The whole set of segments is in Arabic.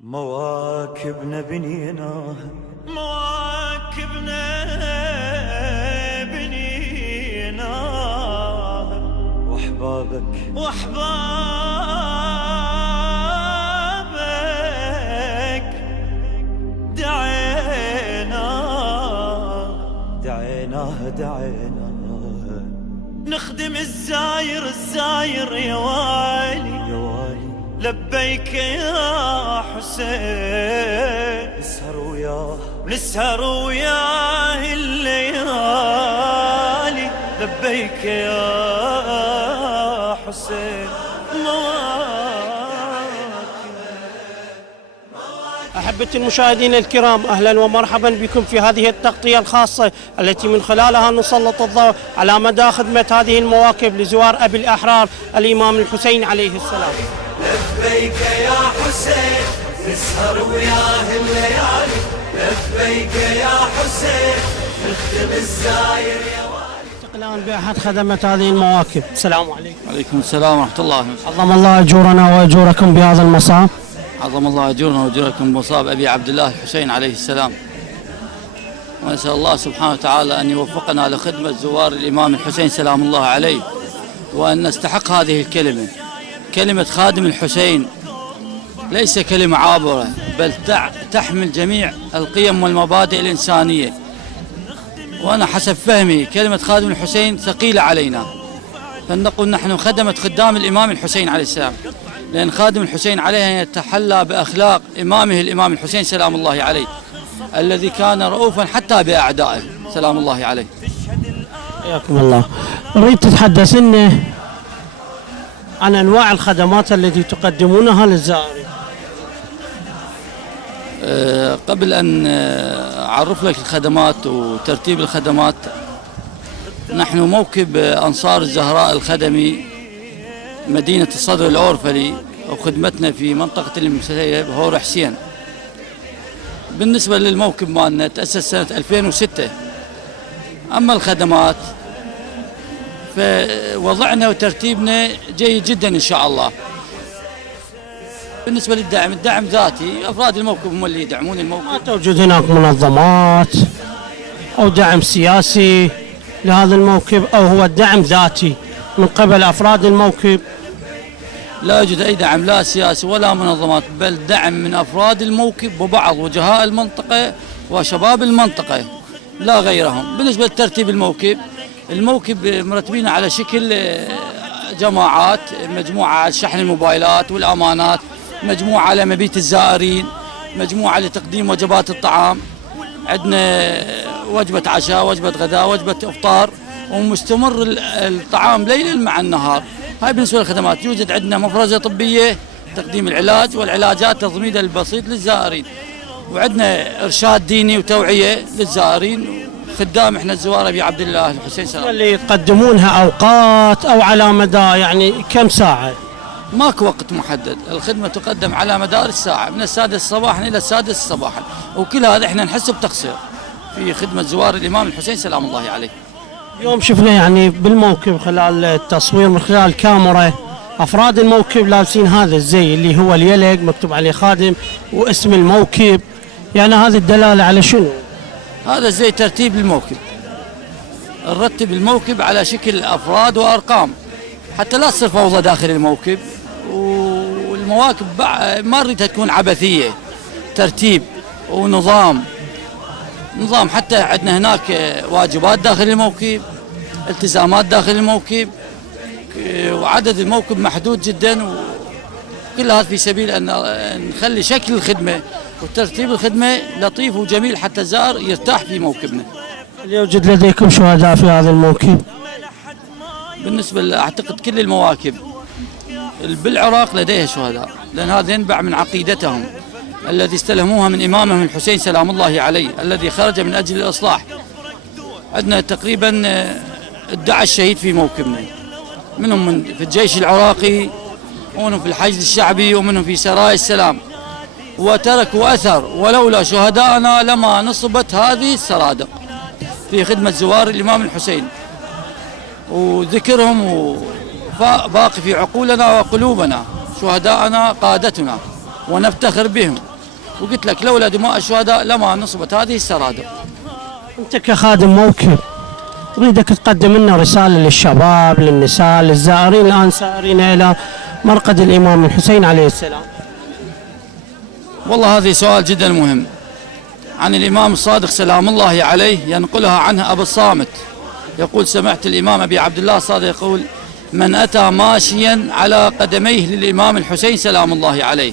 مواكبنا بنيناها واحبابك دعيناه نخدم الزاير يا والي لبيك يا حسين نسهر وياه الليالي لبيك يا حسين. أحبتي المشاهدين الكرام، أهلا ومرحبا بكم في هذه التغطية الخاصة التي من خلالها نسلط الضوء على مدى خدمة هذه المواكب لزوار أبي الأحرار الإمام الحسين عليه السلام. لبيك يا حسين نسهر وياه الليالي لبيك يا حسين نخدم الزاير يا والي. استقلال بأحد خدمة هذه المواكب. السلام عليكم. عليكم السلام ورحمة الله. عظم الله أجورنا وأجوركم بهذا المصاب. عظم الله أجورنا وأجوركم بمصاب أبي عبد الله الحسين عليه السلام، ونسأل الله سبحانه وتعالى أن يوفقنا لخدمة زوار الإمام الحسين سلام الله عليه، وأن نستحق هذه الكلمة. كلمة خادم الحسين ليس كلمة عابرة، بل تحمل جميع القيم والمبادئ الإنسانية، وأنا حسب فهمي كلمة خادم الحسين ثقيلة علينا، فلنقول نحن خدام الإمام الحسين عليه السلام، لأن خادم الحسين عليه أن يتحلى بأخلاق إمامه الإمام الحسين سلام الله عليه، الذي كان رؤوفا حتى بأعدائه سلام الله عليه. حياكم الله. أريد تتحدث لنا عن أنواع الخدمات التي تقدمونها للزائرين. قبل أن أعرف لك الخدمات وترتيب الخدمات، نحن موكب أنصار الزهراء الخدمي مدينة الصدر الأورفلي، وخدمتنا في منطقة المسيب هور حسين. بالنسبة للموكب مالنا تأسس سنة 2006. أما الخدمات فوضعنا وترتيبنا جيد جدا إن شاء الله. بالنسبة للدعم، الدعم ذاتي، أفراد الموكب هم اللي يدعمون الموكب. ما توجد هناك منظمات أو دعم سياسي لهذا الموكب، أو هو الدعم ذاتي من قبل أفراد الموكب؟ لا يوجد أي دعم، لا سياسي ولا منظمات، بل دعم من أفراد الموكب وبعض وجهاء المنطقة وشباب المنطقة لا غيرهم. بالنسبة لترتيب الموكب مرتبين على شكل جماعات، مجموعة على شحن الموبايلات والأمانات، مجموعة على مبيت الزائرين، مجموعة لتقديم وجبات الطعام، عندنا وجبة عشاء، وجبة غداء، وجبة إفطار، ومستمر الطعام ليلا مع النهار. هاي بالنسبة للخدمات. يوجد عندنا مفرزة طبية تقديم العلاج والعلاجات تضميد البسيط للزائرين، وعندنا إرشاد ديني وتوعية للزائرين، خدام احنا الزوار أبي عبد الله الحسين سلام. اللي تقدمونها أوقات أو على مدى يعني كم ساعة؟ ماكو وقت محدد، الخدمة تقدم على مدار الساعة من 6 صباحا إلى 6 صباحا، وكل هذا احنا نحس بتقصير في خدمة زوار الإمام الحسين سلام الله عليه. اليوم شفنا يعني بالموكب خلال التصوير من خلال الكاميرا أفراد الموكب لابسين هذا الزي اللي هو اليلق مكتوب عليه خادم واسم الموكب، يعني هذه الدلالة على شنو؟ هذا زي ترتيب الموكب، نرتب الموكب على شكل أفراد وأرقام حتى لا تصير فوضى داخل الموكب، والمواكب ما نريدها تكون عبثية، ترتيب ونظام حتى عندنا هناك واجبات داخل الموكب، التزامات داخل الموكب، وعدد الموكب محدود جدا، وكل هذا في سبيل أن نخلي شكل الخدمة وترتيب الخدمة لطيف وجميل حتى الزائر يرتاح في موكبنا. هل يوجد لديكم شهداء في هذا الموكب؟ بالنسبة أعتقد كل المواكب بالعراق لديها شهداء، لأن هذا ينبع من عقيدتهم الذي استلهموها من إمامهم الحسين سلام الله عليه، الذي خرج من أجل الإصلاح. عندنا تقريبا ادعى الشهيد في موكبنا، منهم في الجيش العراقي، ومنهم في الحشد الشعبي، ومنهم في سرايا السلام، وتركوا أثر، ولولا شهدائنا لما نصبت هذه السرادق في خدمة زوار الإمام الحسين، وذكرهم باقي في عقولنا وقلوبنا. شهداءنا قادتنا ونفتخر بهم. وقلت لك لولا دماء الشهداء لما نصبت هذه السرادق. أنت كخادم موكب أريدك تقدم لنا رسالة للشباب، للنساء، للزائرين الآن سائرين إلى مرقد الإمام الحسين عليه السلام. والله هذا سؤال جدا مهم. عن الإمام الصادق سلام الله عليه ينقلها عنه أبو الصامت، يقول سمعت الإمام أبي عبد الله الصادق يقول: من أتى ماشيا على قدميه للإمام الحسين سلام الله عليه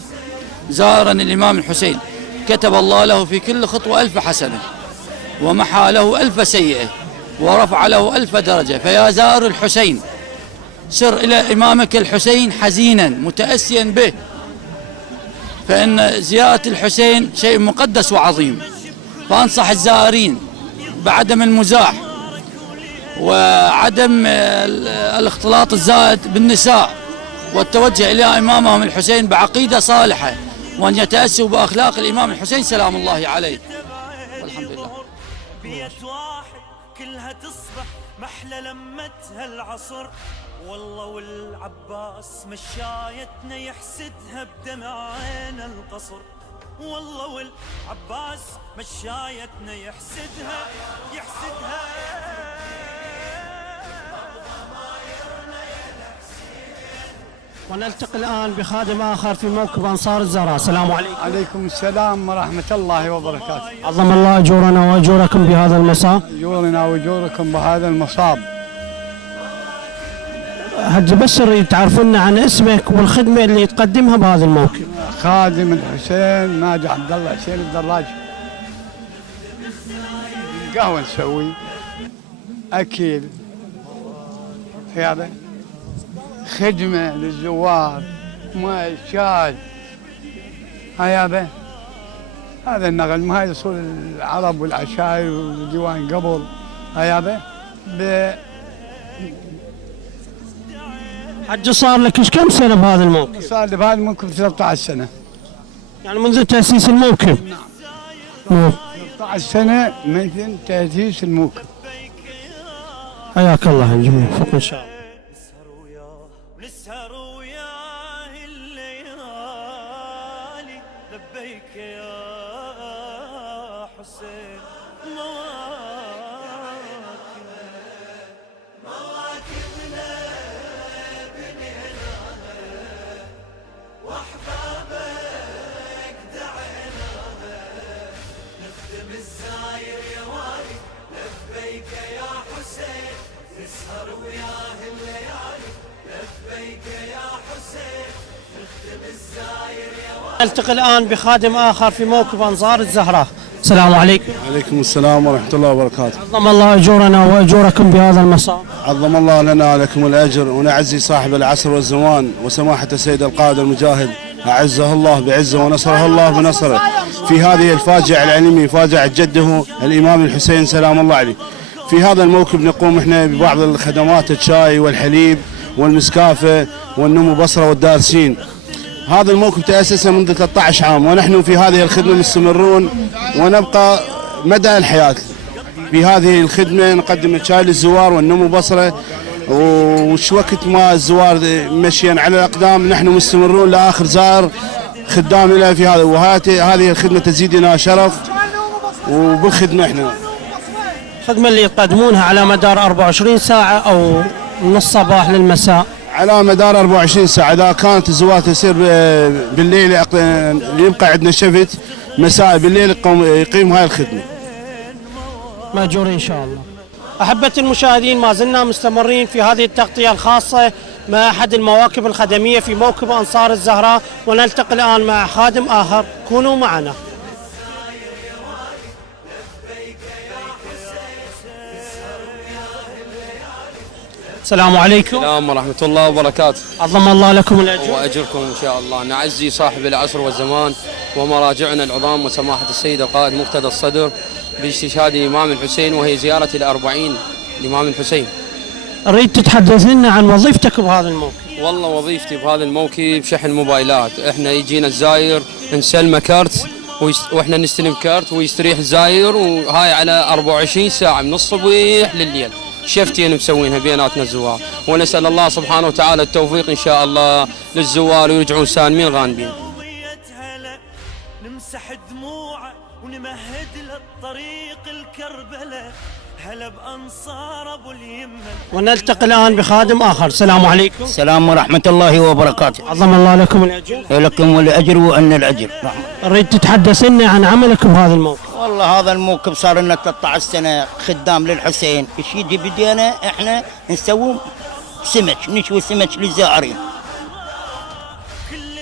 زارا الإمام الحسين كتب الله له في كل خطوة 1000 حسنة، ومحى له 1000 سيئة، ورفع له 1000 درجة. فيا زائر الحسين سر إلى إمامك الحسين حزينا متأسيا به، فإن زيارة الحسين شيء مقدس وعظيم. فأنصح الزائرين بعدم المزاح وعدم الاختلاط الزائد بالنساء، والتوجه إلى إمامهم الحسين بعقيدة صالحة، وأن يتأسوا بأخلاق الإمام الحسين سلام الله عليه. والحمد لله. بيت واحد كلها تصبح محلى لمتها العصر، والله والعباس مشايتنا يحسدها بدمع عين القصر، والله والعباس مشايتنا يحسدها. ونلتقي الآن بخادم آخر في موكب أنصار الزهراء. السلام عليكم. عليكم السلام ورحمة الله وبركاته. عظم الله أجورنا وأجوركم بهذا المساء. أجورنا وأجوركم بهذا المصاب. حج بس نريد تعرفونا عن اسمك والخدمة اللي تقدمها بهذا الموكب. خادم الحسين ناجح عبد الله حسين الدراج. قهوة نسوي، أكل، هذا خدمة للزوار، ماء، شاي، هذا النغل. ما هاي اصول العرب والعشاير والديوان قبل. حج صار لك ايش كم سنة بهذا الموكب؟ صار لي بهذا الموكب 13 سنة. يعني منذ تأسيس الموكب؟ نعم. 13 سنة من تأسيس الموكب. حياك الله الجميع، فوق ان شاء الله. نسهر وياه الليالي لبيك يا حسين. مواكبنا بنيناها واحبابك دعيناها، نخدم الزاير يا والي لبيك يا حسين. نسهر وياه الليالي لبيك يا حسين، نخدم الزاير يا والي. نلتقي الآن بخادم آخر في موكب أنصار الزهراء. السلام عليكم. عليكم السلام ورحمة الله وبركاته. عظم الله أجورنا وأجوركم بهذا المساء. عظم الله لنا ولكم الأجر، ونعزي صاحب العصر والزمان وسماحة السيد القائد المجاهد أعزه الله بعزه ونصره الله بنصره في هذه الفاجعة العلمية، فاجعة جده الإمام الحسين سلام الله عليه. في هذا الموكب نقوم احنا ببعض الخدمات، الشاي والحليب والمسكافة والنمو بصرة والدارسين. هذا الموكب تأسس منذ 13 عام، ونحن في هذه الخدمة مستمرون ونبقى مدى الحياة في هذه الخدمة. نقدم الشاي للزوار والنمو بصرة، وش وقت ما الزوار مشيا على الأقدام نحن مستمرون لآخر زائر خدام لنا في هذا. وهذه الخدمة تزيدنا شرف وبالخدمة احنا. الخدمة اللي يقدمونها على مدار 24 ساعة أو من الصباح للمساء؟ على مدار 24 ساعة. إذا كانت الزوار تسير بالليل يبقى عندنا شفت مساء، بالليل يقيم هاي الخدمة. مأجور إن شاء الله. أحبة المشاهدين، ما زلنا مستمرين في هذه التغطية الخاصة مع أحد المواكب الخدمية في موكب أنصار الزهراء، ونلتقي الآن مع خادم آخر. كونوا معنا. السلام عليكم. السلام ورحمة الله وبركاته. عظم الله لكم الأجر وأجركم إن شاء الله. نعزي صاحب العصر والزمان ومراجعنا العظام وسماحة السيد القائد مقتدى الصدر باستشهاد الإمام الحسين، وهي زيارة الأربعين الإمام الحسين. أريد تتحدث لنا عن وظيفتك بهذا الموكب. والله وظيفتي بهذا الموكب شحن موبايلات. احنا يجينا الزاير نسلمه كارت واحنا نستلم كارت ويستريح الزاير، وهاي على 24 ساعة من الصبح لليل. شفتين مسوينها بيناتنا الزوار، ونسأل الله سبحانه وتعالى التوفيق إن شاء الله للزوار ويرجعون سالمين غانمين. نمسح دموعه ونمهد للطريق الكربلة، هلا بأنصار أبو اليمة. ونلتقي الآن بخادم آخر. السلام عليكم. السلام ورحمة الله وبركاته. عظم الله لكم الأجر. لكم الأجر وأن الأجر. أريد تتحدث لنا عن عملكم بهذا الموقف. والله هذا الموكب صار لنا 13 سنة خدام للحسين. ايش يجي بدينا احنا نسوي سمك، نشوي سمك للزائرين. كل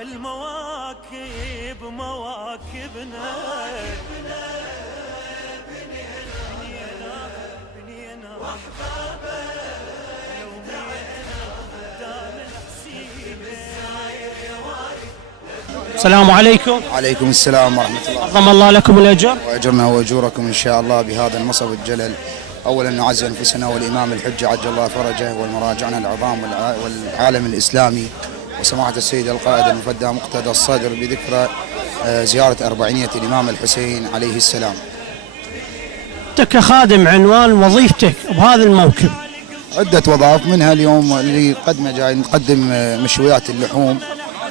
المواكب مواكبنا. السلام عليكم. عليكم السلام ورحمة الله. عظم الله لكم الأجر. وأجرنا وأجوركم إن شاء الله بهذا المصب الجلل. أولا نعزي أنفسنا والإمام الحجة عجل الله فرجه والمراجعنا العظام والعالم الإسلامي وسماحة السيد القائد المفدى مقتدى الصدر بذكرى زيارة أربعينية الإمام الحسين عليه السلام. أنت كخادم عنوان وظيفتك بهذا الموكب؟ عدة وظائف، منها اليوم اللي قدمه جاي نقدم مشويات اللحوم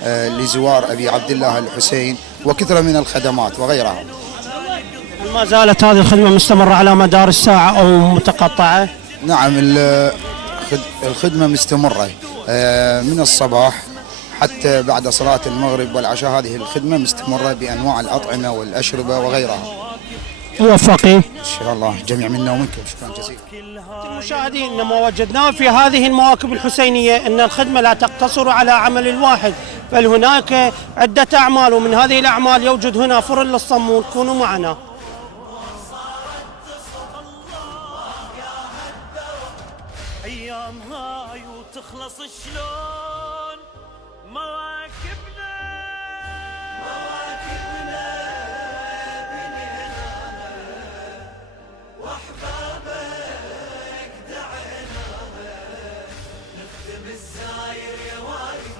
لزوار أبي عبد الله الحسين وكثرة من الخدمات وغيرها. ما زالت هذه الخدمة مستمرة على مدار الساعة أو متقطعة؟ نعم، الخدمة مستمرة من الصباح حتى بعد صلاة المغرب والعشاء. هذه الخدمة مستمرة بأنواع الأطعمة والأشربة وغيرها. موفقين إن شاء الله جميع منا ومنكم. شكرا جزيلا. المشاهدين، إنما وجدناه في هذه المواكب الحسينية أن الخدمة لا تقتصر على عمل واحد، بل هناك عدة أعمال، ومن هذه الأعمال يوجد هنا فرن للصمون. كونوا معنا. أيام هاي وتخلص شلون مواكبنا بنينا وأحبابك دعينا نخدم الزاير يا والي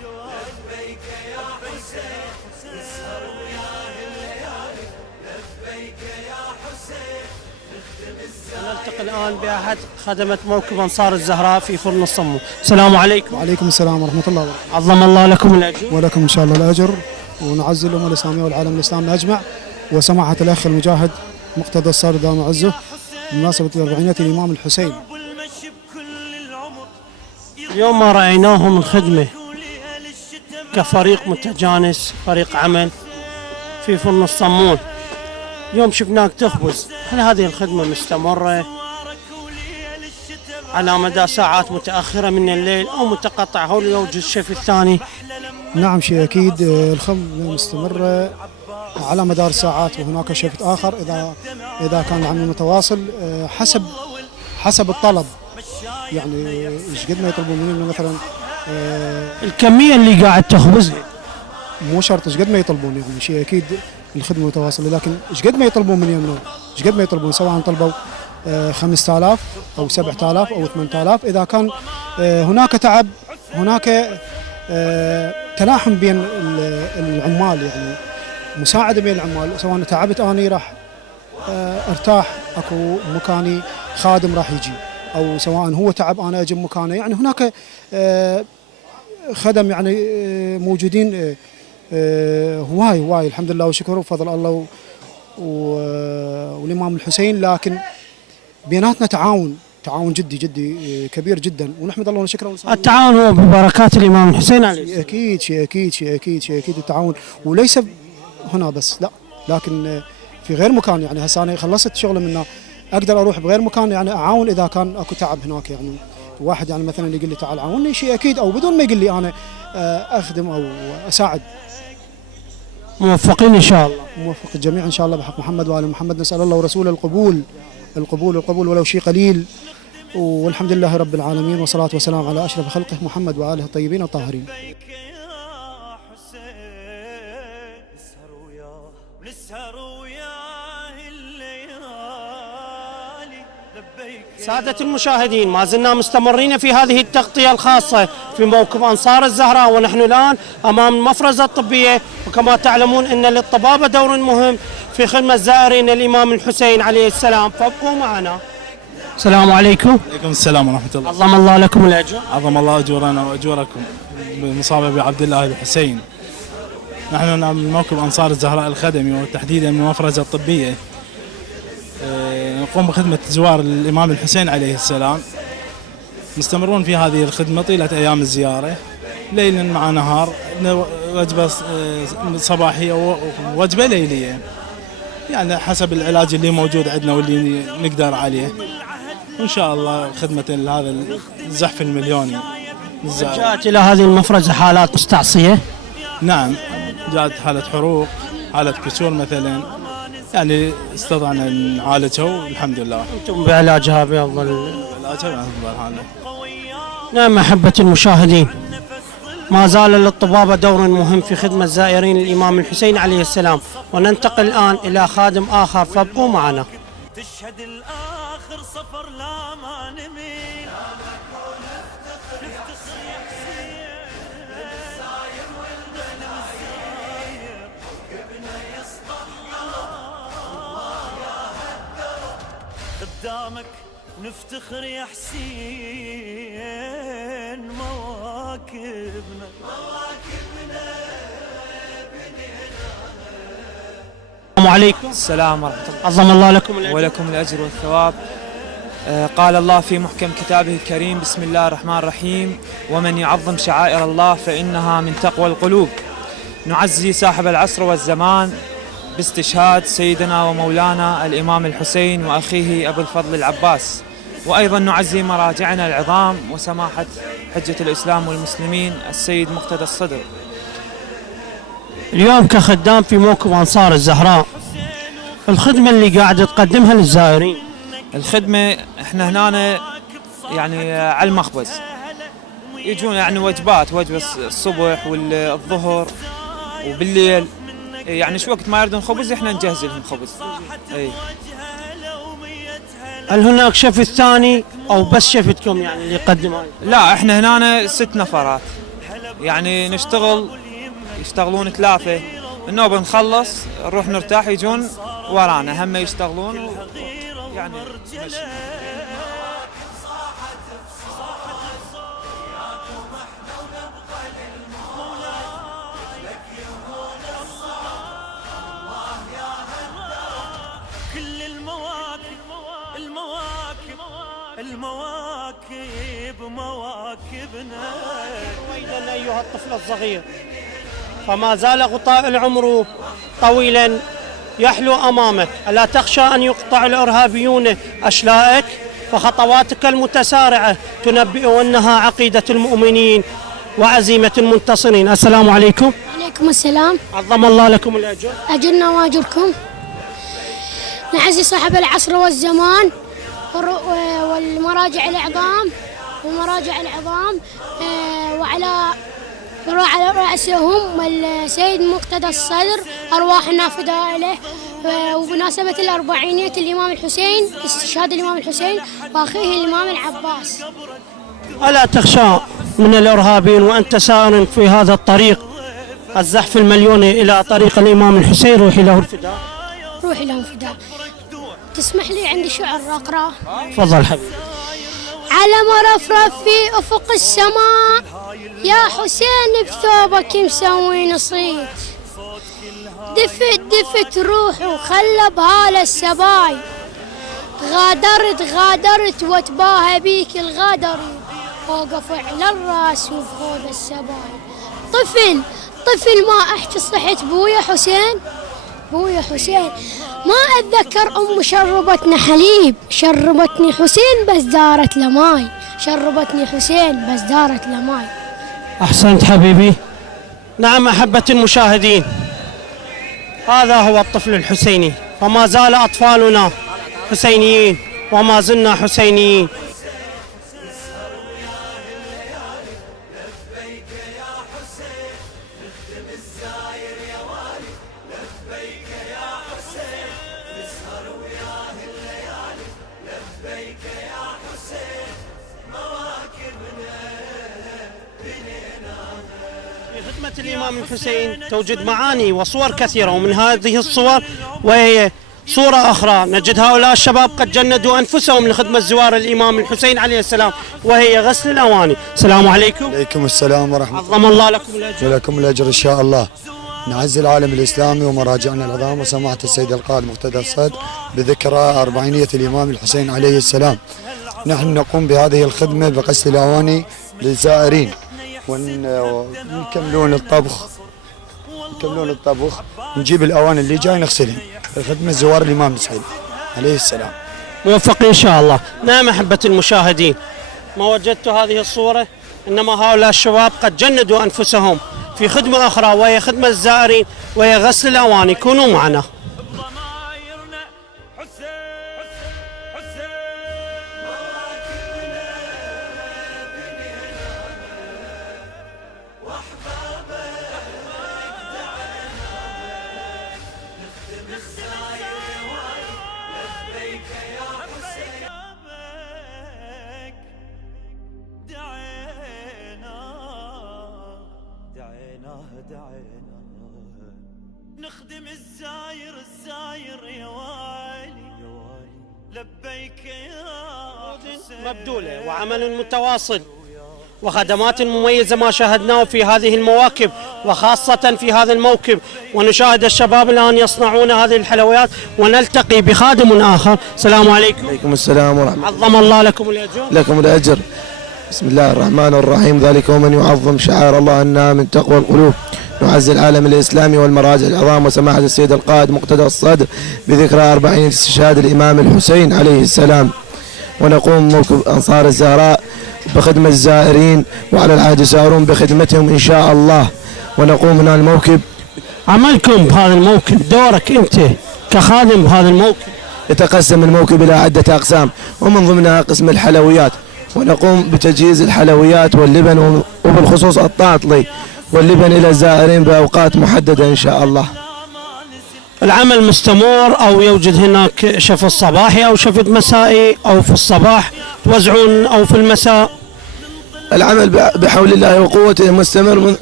لبيك يا حسين نسهر وياه الليالي لبيك يا حسين نخدم الزاير. نلتقي الآن بأحد خدمة موكب أنصار الزهراء في فرن الصمون. السلام عليكم. وعليكم السلام ورحمة الله وبركاته. عظم الله لكم الأجر. ولكم إن شاء الله الأجر، ونعزي الأمة الإسلامية والعالم الإسلامي أجمع وسماحة الأخ المجاهد مقتدى الصدر دام عزه بمناسبة أربعينية الإمام الحسين. اليوم ما رأيناه من خدمة كفريق متجانس، فريق عمل في فرن الصمون. اليوم شفناك تخبز، هل هذه الخدمة مستمرة على مدى ساعات متأخرة من الليل أو متقطعة؟ هل يوجد الشيف الثاني؟ نعم شيء أكيد، الخدمة مستمرة على مدار ساعات، وهناك شيفت آخر إذا كان العمل متواصل حسب الطلب. يعني ايش قد ما يطلبون مننا مثلا الكمية اللي قاعد تخبزها مو شرط ايش قد ما يطلبون، يعني شيء اكيد الخدمه متواصله، لكن ايش قد ما يطلبون من يمنا، ايش قد ما يطلبون، سواء طلبوا 5000 او 7000 او 8000، اذا كان هناك تعب، هناك تلاحم بين العمال، يعني مساعده بين العمال، سواء تعبت اني راح ارتاح، اكو مكاني خادم راح يجي، او سواء هو تعب انا اجي مكانه، يعني هناك خدم يعني موجودين هواي الحمد لله والشكر وفضل الله والامام الحسين، لكن بيناتنا تعاون جدي كبير جدا، ونحمد الله ونشكره. التعاون هو ببركات الامام الحسين عليه. شيء اكيد التعاون، وليس هنا بس، لا لكن في غير مكان، يعني هسه انا خلصت شغله منه اقدر اروح بغير مكان، يعني اعاون اذا كان اكو تعب هناك، يعني واحد يعني مثلا يقول لي تعال عاوني شيء اكيد، او بدون ما يقول لي انا اخدم او اساعد. موفقين ان شاء الله. موفق الجميع ان شاء الله بحق محمد وال محمد، نسال الله ورسوله القبول ولو شيء قليل، والحمد لله رب العالمين، والصلاه والسلام على اشرف خلقه محمد واله الطيبين الطاهرين. سادة المشاهدين، ما زلنا مستمرين في هذه التغطية الخاصة في موكب أنصار الزهراء، ونحن الآن أمام المفرزة الطبية، وكما تعلمون أن للطبابة دور مهم في خدمة زائرين الإمام الحسين عليه السلام، فابقوا معنا. السلام عليكم. عليكم السلام ورحمة الله. عظم الله لكم الأجر. عظم الله أجورنا وأجوركم بمصابة بعبد الله الحسين. نحن من موكب أنصار الزهراء الخدمي وتحديدا من المفرزة الطبية، نقوم بخدمة زوار الإمام الحسين عليه السلام. مستمرون في هذه الخدمة طيلة أيام الزيارة، ليلا مع نهار، وجبة صباحية ووجبة ليلية، يعني حسب العلاج اللي موجود عندنا واللي نقدر عليه، وإن شاء الله خدمة لهذا الزحف المليوني. جاءت إلى هذه المفرزة حالات مستعصية؟ نعم، جاءت حالة حروق، حالة كسور مثلا، يعني استطعنا نعالجها والحمد لله. أنتم بعلاجها بأفضل علاجها بأفضل حالة. نعم أحبة المشاهدين، ما زال للطبابة دور مهم في خدمة زائرين الإمام الحسين عليه السلام، وننتقل الآن إلى خادم آخر، فابقوا معنا. تشهد الآخر صفر لا ما نميل، نفتخر يا حسين الزاير والمنازير، ابنه يسطى الله يا هدر قدامك نفتخر يا حسين مواكبنا السلام عليكم. السلام ورحمة الله. عظم الله لكم الأجر. ولكم الأجر والثواب. قال الله في محكم كتابه الكريم: بسم الله الرحمن الرحيم، ومن يعظم شعائر الله فإنها من تقوى القلوب. نعزي صاحب العصر والزمان باستشهاد سيدنا ومولانا الإمام الحسين وأخيه أبو الفضل العباس، وأيضا نعزي مراجعنا العظام وسماحة حجة الإسلام والمسلمين السيد مقتدى الصدر. اليوم كخدام في موكب أنصار الزهراء، الخدمة اللي قاعد تقدمها للزائرين، الخدمة احنا هنا يعني على المخبز يجون يعني وجبة الصبح والظهر وبالليل، يعني شو وقت ما يردون خبز احنا نجهز لهم خبز. اي. هل هناك شفت ثاني او بس شفتكم يعني اللي يقدم هاي؟ لا، احنا هنا 6 نفرات، يعني يشتغلون 3 النوبة نخلص نروح نرتاح، يجون ورانا هم يشتغلون يعني ماشي. كل المواكب مواكبنا. وإذا أيها الطفل الصغير، فما زال غطاء العمر طويلا يحلو أمامك، ألا تخشى أن يقطع الإرهابيون أشلائك؟ فخطواتك المتسارعة تنبئ أنها عقيدة المؤمنين وعزيمة المنتصرين. السلام عليكم. عليكم السلام. عظم الله لكم الأجر. أجرنا وأجركم. نعزي صاحب العصر والزمان والمراجع العظام وعلى رأسهم السيد مقتدى الصدر، أرواحنا فداء له، وبمناسبة الأربعينية الإمام الحسين، استشهاد الإمام الحسين وأخيه الإمام العباس. ألا تخشى من الإرهابيين وأنت سائر في هذا الطريق الزحف المليوني إلى طريق الإمام الحسين؟ روحي له الفداء. روحي له الفداء. تسمح لي عندي شعر أقرأ؟ تفضل حبيبي. على مرفرف في أفق السماء، يا حسين بثوبك مسوي نصيب، دفت روح وخلى بهالة السباي، غادرت وتباهى بيك الغدر، وقف على الراس وفوق السباي. طفل ما احكي صحت بويا حسين، ما اتذكر ام شربتني حليب، شربتني حسين بس دارت لماي. احسنت حبيبي. نعم احبة المشاهدين، هذا هو الطفل الحسيني، وما زال اطفالنا حسينيين وما زلنا حسينيين. الإمام الحسين توجد معاني وصور كثيرة، ومن هذه الصور وهي صورة أخرى نجد هؤلاء الشباب قد جندوا أنفسهم لخدمة زوار الإمام الحسين عليه السلام وهي غسل الأواني. السلام عليكم. عليكم السلام ورحمة الله. عظم الله لكم الأجر. ولكم الأجر إن شاء الله. نعز العالم الإسلامي ومراجعنا العظام وسماحة السيد القائد مقتدى الصدر بذكرى 400 الإمام الحسين عليه السلام. نحن نقوم بهذه الخدمة بغسل الأواني للزائرين ونكملون الطبخ نجيب الأواني اللي جاي نغسلها لخدمة زوار الإمام الحسين عليه السلام. موفق إن شاء الله. نعم أحبة المشاهدين، ما وجدت هذه الصورة، إنما هؤلاء الشباب قد جندوا أنفسهم في خدمة أخرى وهي خدمة الزائرين وهي غسل الأواني. كونوا معنا. نخدم الزاير يا والي لبيك يا حسين. مبذولة وعمل متواصل وخدمات مميزة ما شاهدناه في هذه المواكب وخاصة في هذا الموكب، ونشاهد الشباب الآن يصنعون هذه الحلويات ونلتقي بخادم آخر. السلام عليكم. عليكم السلام ورحمة الله. عظم الله لكم الأجر. لكم الأجر. بسم الله الرحمن الرحيم. ذلك ومن يعظم شعائر الله أنها من تقوى القلوب. نعز العالم الإسلامي والمراجع العظام وسماحة السيد القائد مقتدى الصدر بذكرى 40 استشهاد الإمام الحسين عليه السلام، ونقوم موكب أنصار الزهراء بخدمة الزائرين وعلى العهد سائرون بخدمتهم إن شاء الله. ونقوم من الموكب. عملكم بهذا الموكب، دورك أنت كخادم بهذا الموكب. يتقسم الموكب إلى عدة أقسام ومن ضمنها قسم الحلويات، ونقوم بتجهيز الحلويات واللبن وبالخصوص الطاطلي واللبن إلى الزائرين بأوقات محددة إن شاء الله. العمل مستمر أو يوجد هناك شفت صباحي أو شفت مسائي أو في الصباح توزعون أو في المساء؟ العمل بحول الله وقوته مستمر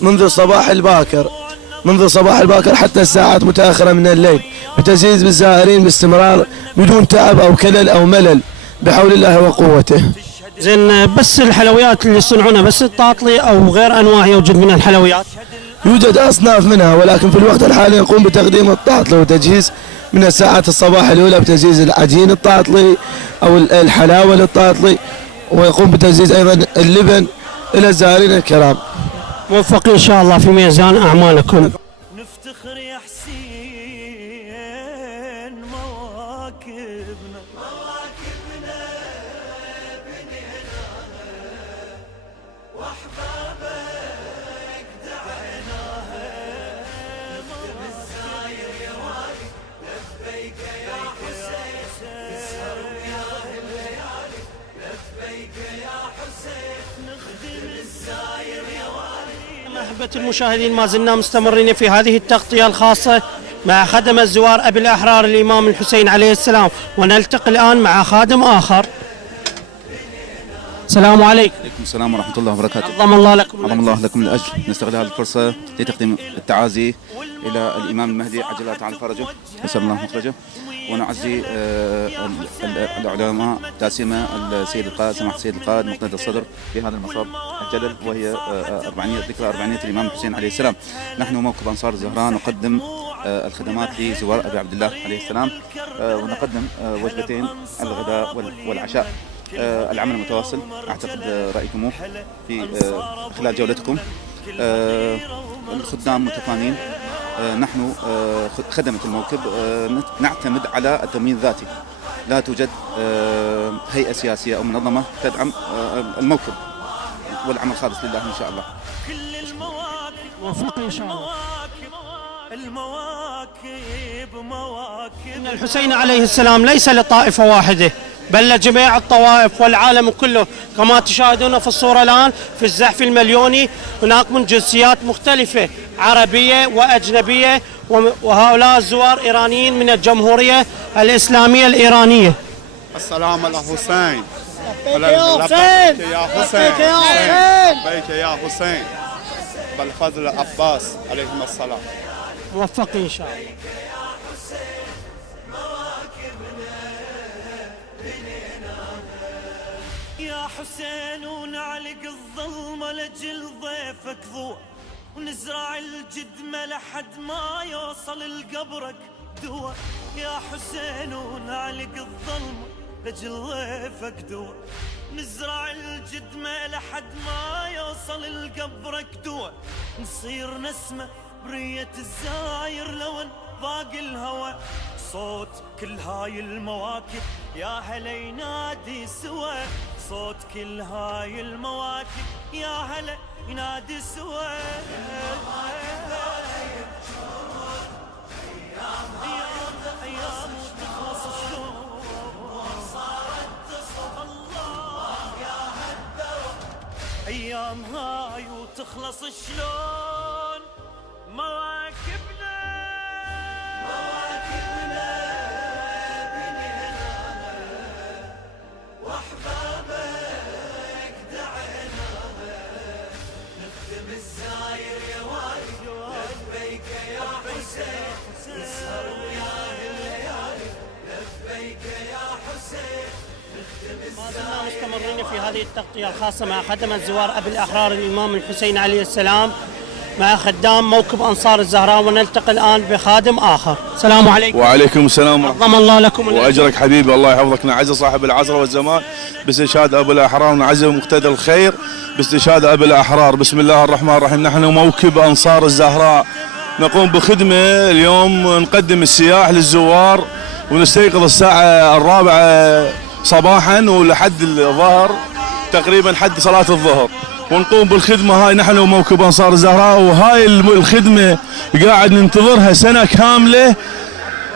منذ الصباح الباكر حتى الساعات متأخرة من الليل، بتجهيز بالزائرين باستمرار بدون تعب أو كلل أو ملل بحول الله وقوته. زين، بس الحلويات اللي يصنعونها بس الطاطلي أو غير أنواع يوجد من الحلويات؟ يوجد أصناف منها، ولكن في الوقت الحالي نقوم بتقديم الطاطلي وتجهيز من الساعات الصباح الأولى بتجهيز العجين الطاطلي أو الحلاوة للطاطلي، ويقوم بتجهيز أيضا اللبن إلى الزائرين الكرام. موفق إن شاء الله في ميزان أعمالكم. نفتخر يا حسين مواكبنا واحبابك دعيناها الزاير يا والي لبيك يا حسين بالسهر يا الليالي لبيك يا حسين نخدم الزاير يا والي. أحبة المشاهدين، ما زلنا مستمرين في هذه التغطية الخاصة مع خدم الزوار أبي الأحرار الإمام الحسين عليه السلام، ونلتقي الآن مع خادم آخر. السلام عليكم. عليكم السلام ورحمة الله وبركاته. عظم الله لكم عظم الله لكم الأجر. نستغل هذه الفرصة لتقديم التعازي إلى الإمام المهدي عجل الله تعالى فرجه يسر الله مخرجه، ونعزي العلماء تاسيما السيد القائد سماحة السيد القائد مقتدى الصدر في هذا المصاب الجلل، وهي ذكرى 400 الإمام الحسين عليه السلام. نحن موكب أنصار الزهراء نقدم الخدمات لزوار أبي عبد الله عليه السلام، ونقدم وجبتين الغداء والعشاء. العمل متواصل أعتقد رأيكموه في خلال جولتكم. الخدام متفانين. نحن خدمة الموكب نعتمد على التمويل الذاتي، لا توجد هيئة سياسية أو منظمة تدعم الموكب، والعمل خالص لله إن شاء الله. موفق إن شاء الله. إن الحسين عليه السلام ليس لطائفة واحدة بل لجميع الطوائف والعالم كله، كما تشاهدون في الصورة الآن في الزحف المليوني هناك من جنسيات مختلفة عربية وأجنبية، وهؤلاء الزوار إيرانيين من الجمهورية الإسلامية الإيرانية. السلام على حسين. يا حسين يا حسين بيك يا حسين بالفضل عباس عليهم السلام. موفق إن شاء الله. حسين ونعلق الظلمة لجل ضيفك ضوء ونزرع الجدمة لحد ما يوصل لقبرك دوا. يا حسين ونعلق الظلمة لجل ضيفك دوا نزرع الجدمة لحد ما يوصل لقبرك دوا. نصير نسمة برية الزاير لو ضاق الهوى صوت كل هاي المواكب يا هلا ينادي سوا. صوت كل هاي المواكب يا هلا ينادي سوا. أيام وتخلص شلون صارت تصف الله يا هالدرب. أيام هاي وتخلص شلون مواكبنا بنينا واحبابك دعينا نخدم الزاير يا والي لبيك يا حسين نسهر وياه الليالي لبيك يا حسين نخدم الزاير. مستمرين في هذه التغطية الخاصة مع خدمة زوار أبي الأحرار الإمام الحسين عليه السلام مع خدام موكب أنصار الزهراء، ونلتقي الآن بخادم آخر. السلام عليكم. وعليكم السلام عظم الله لكم وأجرك حبيبي، الله يحفظك. نعز صاحب العصر والزمان باستشهاد أبي الأحرار، نعز مقتدى الخير باستشهاد أبي الأحرار. بسم الله الرحمن الرحيم. نحن موكب أنصار الزهراء نقوم بخدمة اليوم، نقدم السياح للزوار ونستيقظ الساعة 4 صباحا ولحد الظهر تقريبا حد صلاة الظهر، ونقوم بالخدمة هاي نحن وموكب أنصار الزهراء. وهاي الخدمة قاعد ننتظرها سنة كاملة،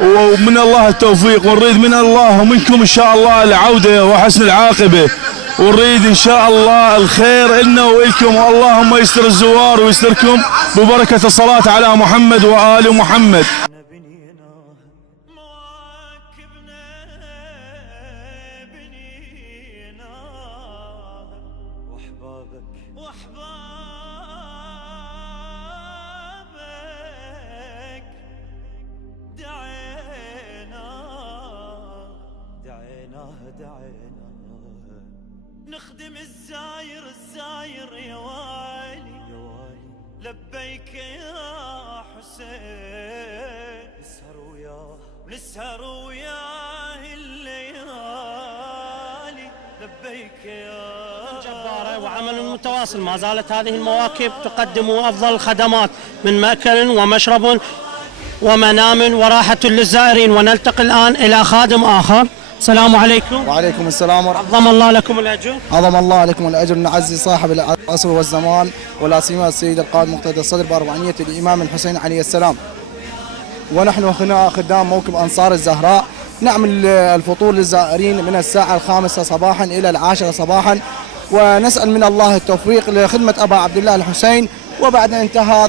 ومن الله التوفيق، ونريد من الله ومنكم إن شاء الله العودة وحسن العاقبة، ونريد إن شاء الله الخير إلنا وإلكم، واللهم يستر الزوار ويستركم ببركة الصلاة على محمد وآل محمد. نخدم الزاير يا والي لبيك يا حسين نسهر وياه الليالي لبيك يا جبارة وعمل متواصل. ما زالت هذه المواكب تقدم أفضل الخدمات من مأكل ومشرب ومنام وراحة للزائرين. ونلتقي الآن إلى خادم آخر. السلام عليكم. وعليكم السلام ورحمة الله. عظم الله لكم الأجر. عظم الله لكم الأجر. نعزي صاحب العصر والزمان ولا سيما السيد القائد مقتدى الصدر بأربعينية الإمام الحسين عليه السلام. ونحن هنا خدام موكب أنصار الزهراء نعمل الفطور للزائرين من الساعة 5 صباحا إلى 10 صباحا، ونسأل من الله التوفيق لخدمة أبا عبد الله الحسين. وبعد انتهاء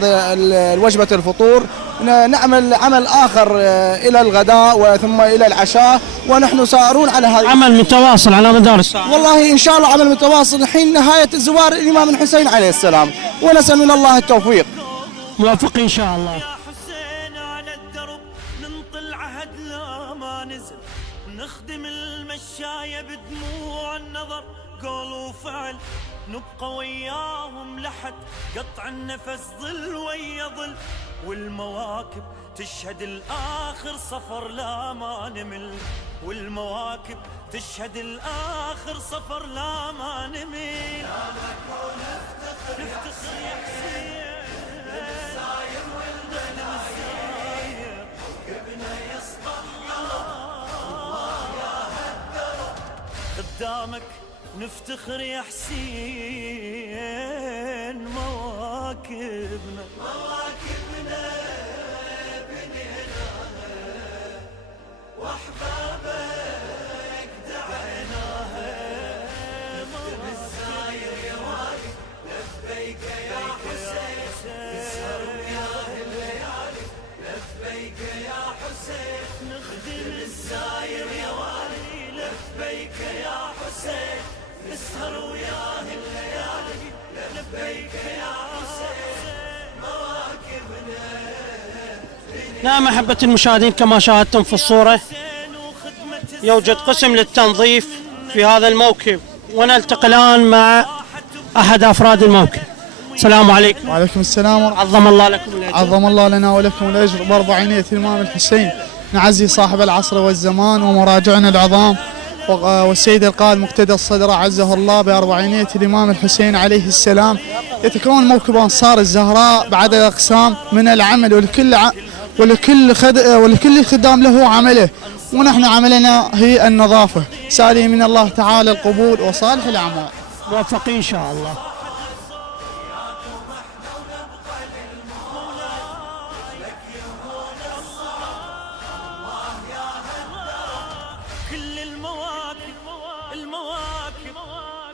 وجبة الفطور نعمل عمل آخر إلى الغداء وثم إلى العشاء، ونحن سائرون على هذا عمل متواصل على مدار الساعة. والله إن شاء الله عمل متواصل حين نهاية زوار الإمام الحسين عليه السلام، ونسأل من الله التوفيق. موفق إن شاء الله. يا حسين على الدرب ننطل عهد لا ما نزل، نخدم المشاية بدموع النظر قول وفعل، نبقى وياهم لحد قطع النفس ظل ويا ظل، والمواكب تشهد الآخر صفر لا ما نمل، والمواكب تشهد الآخر صفر لا ما نمل. نفتخر يا حسين الزاير والزاير موكبنا يسطى الله يا هالدرب قدامك نفتخر يا حسين مواكبنا بنينا واحبابك دعيناها نخدم الزاير يا والي لبيك يا حسين نسهر وياه الليالي لبيك يا حسين نخدم الزاير يا والي لبيك يا حسين نسهر وياه الليالي لبيك يا حسين مواكبنا. نعم أحبة المشاهدين، كما شاهدتم في الصورة يوجد قسم للتنظيف في هذا الموكب، ونلتقي الآن مع أحد أفراد الموكب. السلام عليكم. وعليكم السلام ورحمة عظم الله لكم الأجر. عظم الله لنا ولكم الأجر بأربعينية الإمام الحسين. نعزي صاحب العصر والزمان ومراجعنا العظام والسيد القائد مقتدى الصدر عزه الله بأربعينية الإمام الحسين عليه السلام. يتكون موكب أنصار الزهراء بعدد أقسام من العمل ولكل الخدام له عمله، ونحن عملنا هي النظافة، سالي من الله تعالى القبول وصالح الأعمال. موفقين إن شاء الله.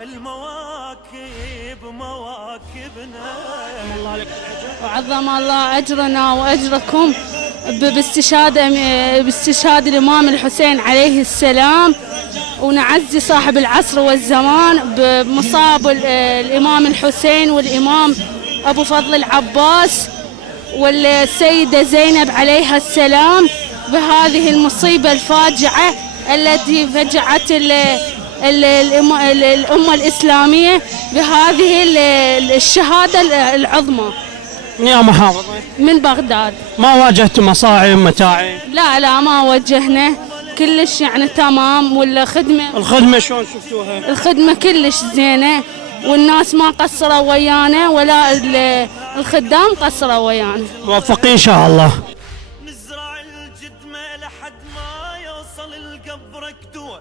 المواكب مواكبنا. وعظم الله أجرنا وأجركم باستشهاد الإمام الحسين عليه السلام، ونعزي صاحب العصر والزمان بمصاب الإمام الحسين والإمام أبو فضل العباس والسيدة زينب عليها السلام بهذه المصيبة الفاجعة التي فجعت الأمة الإسلامية بهذه الشهادة العظمى. من يا محافظة؟ من بغداد. ما واجهتم مصاعب متاعب؟ لا ما واجهنا، كلش يعني تمام. الخدمة شلون شفتوها؟ الخدمة كلش زينة، والناس ما قصروا ويانا ولا الخدام قصروا ويانا. موفقين إن شاء الله. نزرع الجدمة لحد ما يوصل القبر كدوة،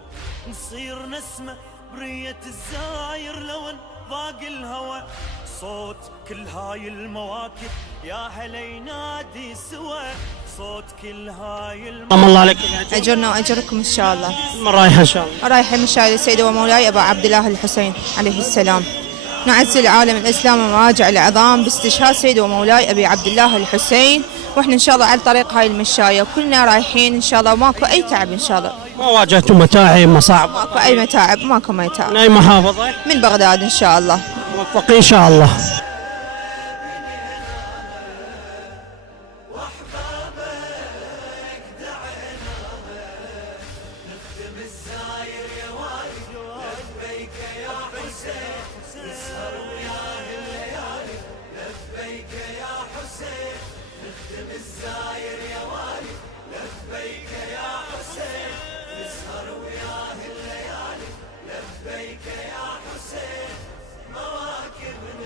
نصير نسمة برية الزاير لون ضاق الهوى، صوت كل هاي المواكب يا هلا ينادي سوا، صوت كل هاي طم الله عليك. أجرنا وأجركم إن شاء الله. من رايحة إن شاء الله؟ رايحة مشاهد السيد ومولاي أبا عبد الله الحسين عليه السلام. نعزي العالم الإسلامي ومراجع العظام باستشهاد سيد ومولاي أبي عبد الله الحسين، وإحنا إن شاء الله على طريق هاي المشاية وكلنا رايحين إن شاء الله، وماكو أي تعب إن شاء الله. ما واجهتم متاعب مصاعب؟ ماكو أي متاعب، ماكو أي تعب. من أي محافظة؟ من بغداد إن شاء الله. موفقين إن شاء الله.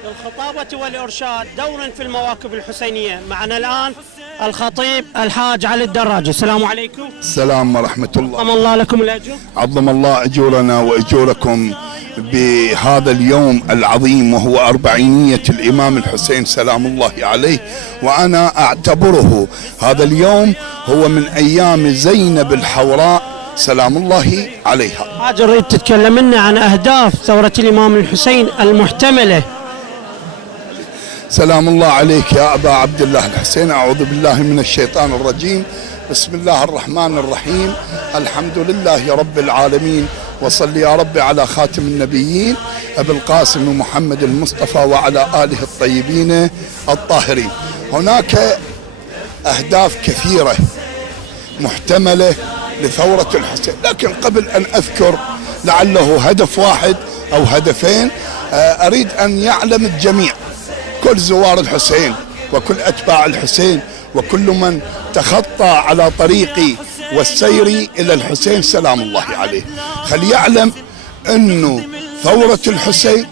للخطابة والإرشاد دور في المواكب الحسينية. معنا الآن الخطيب الحاج علي الدراجي. السلام عليكم. السلام ورحمة الله. عظم الله لكم الأجر. عظم الله أجورنا وأجوركم بهذا اليوم العظيم، وهو أربعينية الإمام الحسين سلام الله عليه. وأنا أعتبره هذا اليوم هو من أيام زينب الحوراء سلام الله عليها. حاج نريد تتكلم لنا عن أهداف ثورة الإمام الحسين المحتملة. سلام الله عليك يا أبا عبد الله الحسين. أعوذ بالله من الشيطان الرجيم. بسم الله الرحمن الرحيم. الحمد لله رب العالمين، وصل يا رب على خاتم النبيين أبي القاسم محمد المصطفى وعلى آله الطيبين الطاهرين. هناك أهداف كثيرة محتملة لثورة الحسين، لكن قبل أن أذكر لعله هدف واحد أو هدفين أريد أن يعلم الجميع، كل زوار الحسين وكل أتباع الحسين وكل من تخطى على طريقي والسير إلى الحسين سلام الله عليه، خل يعلم أنه ثورة الحسين،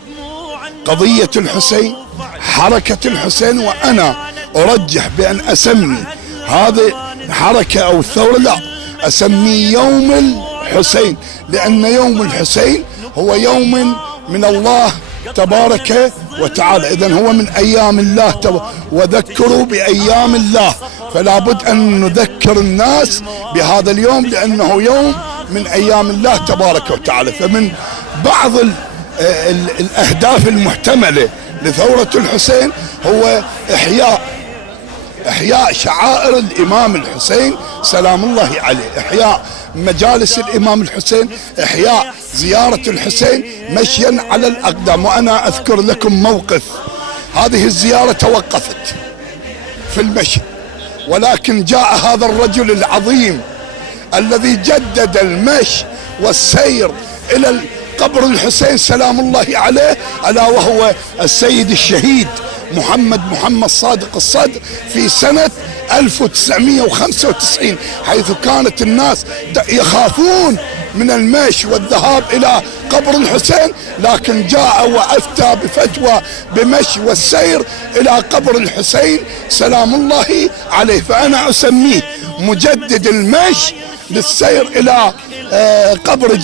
قضية الحسين، حركة الحسين، وأنا أرجح بأن أسمي هذه حركة أو الثورة لا أسميه يوم الحسين، لأن يوم الحسين هو يوم من الله تبارك وتعالى، إذن هو من أيام الله وذكروا بأيام الله، فلا بد أن نذكر الناس بهذا اليوم لأنه يوم من أيام الله تبارك وتعالى. فمن بعض الأهداف المحتملة لثورة الحسين هو إحياء شعائر الإمام الحسين سلام الله عليه، إحياء مجالس الإمام الحسين، إحياء زيارة الحسين مشيا على الأقدام. وأنا أذكر لكم موقف، هذه الزيارة توقفت في المشي، ولكن جاء هذا الرجل العظيم الذي جدد المشي والسير إلى قبر الحسين سلام الله عليه، ألا وهو السيد الشهيد محمد صادق الصدر في سنة 1995، حيث كانت الناس يخافون من المشي والذهاب إلى قبر الحسين، لكن جاء وأفتى بفتوى بمشي والسير إلى قبر الحسين سلام الله عليه. فأنا أسميه مجدد المشي للسير إلى قبر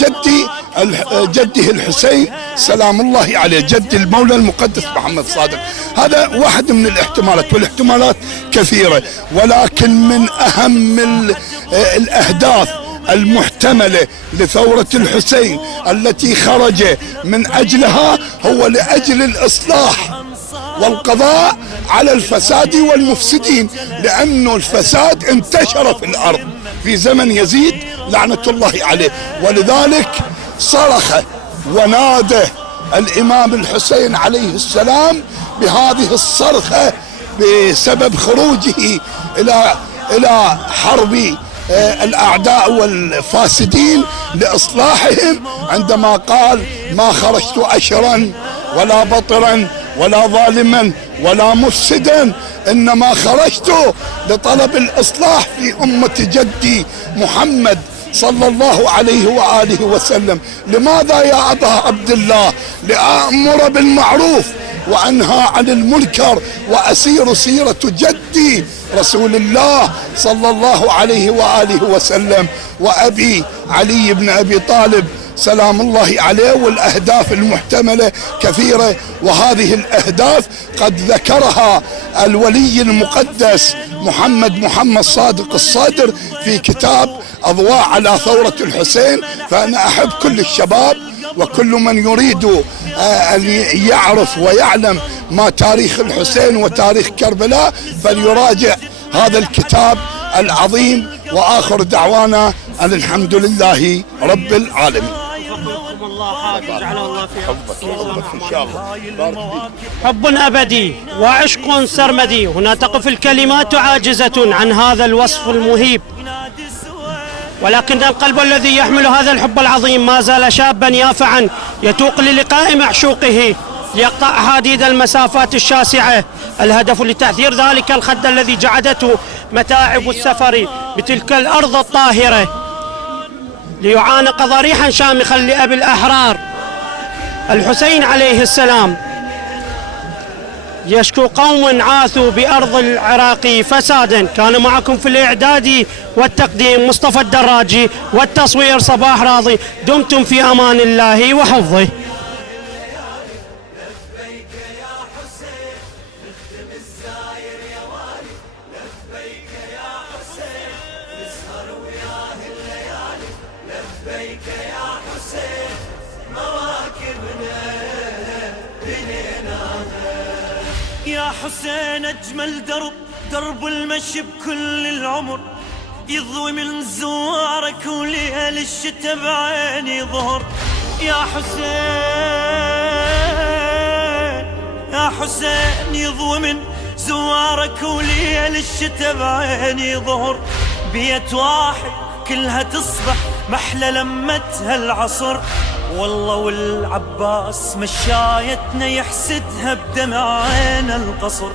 جده الحسين سلام الله عليه، جد المولى المقدس محمد صادق. هذا واحد من الاحتمالات، والاحتمالات كثيرة، ولكن من أهم الأهداف المحتملة لثورة الحسين التي خرج من أجلها هو لأجل الإصلاح والقضاء على الفساد والمفسدين، لأنه الفساد انتشر في الأرض في زمن يزيد لعنة الله عليه. ولذلك صرخ ونادى الإمام الحسين عليه السلام بهذه الصرخة بسبب خروجه إلى حرب الأعداء والفاسدين لإصلاحهم، عندما قال: ما خرجت أشرا ولا بطرا ولا ظالما ولا مفسدا، إنما خرجت لطلب الإصلاح في أمة جدي محمد صلى الله عليه وآله وسلم. لماذا يا أبا عبد الله؟ لأأمر بالمعروف وأنهى عن المنكر وأسير سيرة جدي رسول الله صلى الله عليه وآله وسلم وأبي علي بن أبي طالب سلام الله عليه. والأهداف المحتملة كثيرة، وهذه الأهداف قد ذكرها الولي المقدس محمد صادق الصدر في كتاب أضواء على ثورة الحسين. فأنا أحب كل الشباب وكل من يريد أن يعرف ويعلم ما تاريخ الحسين وتاريخ كربلاء فليراجع هذا الكتاب العظيم. وآخر دعوانا أن الحمد لله رب العالمين. حب أبدي وعشق سرمدي، هنا تقف الكلمات عاجزة عن هذا الوصف المهيب، ولكن القلب الذي يحمل هذا الحب العظيم ما زال شابا يافعا يتوق للقاء معشوقه ليقطع حديد المسافات الشاسعة. الهدف لتأثير ذلك الخد الذي جعدته متاعب السفر بتلك الأرض الطاهرة، ليعانق ضريحا شامخا لأبي الأحرار الحسين عليه السلام. يشكو قوم عاثوا بأرض العراق فسادا. كان معكم في الإعداد والتقديم مصطفى الدراجي، والتصوير صباح راضي. دمتم في أمان الله وحفظه. يا حسين أجمل درب المشي بكل العمر، يضوي من زوارك وليل الشتاء بعيني ظهر. يا حسين يضوي من زوارك وليل الشتاء بعيني ظهر. بيت واحد كلها تصبح محلى لمتها العصر، والله والعباس مشايتنا يحسدها بدمع عين القصر.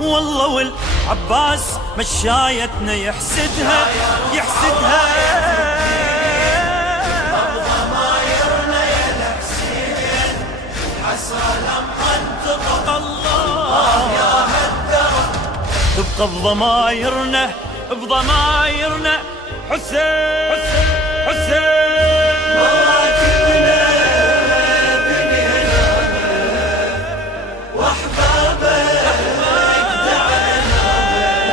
والله والعباس مشايتنا يحسدها ضمايرنا يا الحسين حسرة لما انتطق الله يا هالدرب، تبقى بضمايرنا حسين.